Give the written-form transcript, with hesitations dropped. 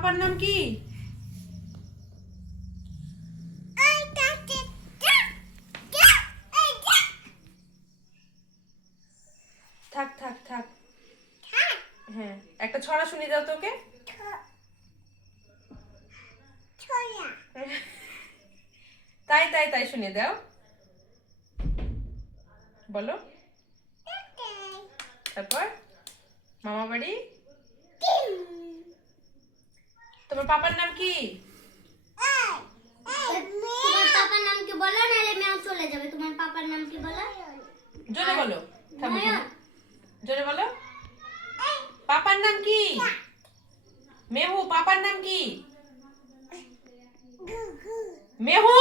পাপার নাম কি? থাক থাক থাক। হ্যাঁ, একটা ছড়া শুনিয়ে দাও তোকে। তাই তাই তাই শুনিয়ে দাও, বলো। তারপর মামা বাড়ি। তোমার পাপার নাম কি? তোমার পাপার নাম কি বলো, নাহলে মেও চলে যাবে। তোমার পাপার নাম কি বলো? জোরে বলো। জোরে বলো। পাপার নাম কি? মেহু, পাপার নাম কি? মেহু।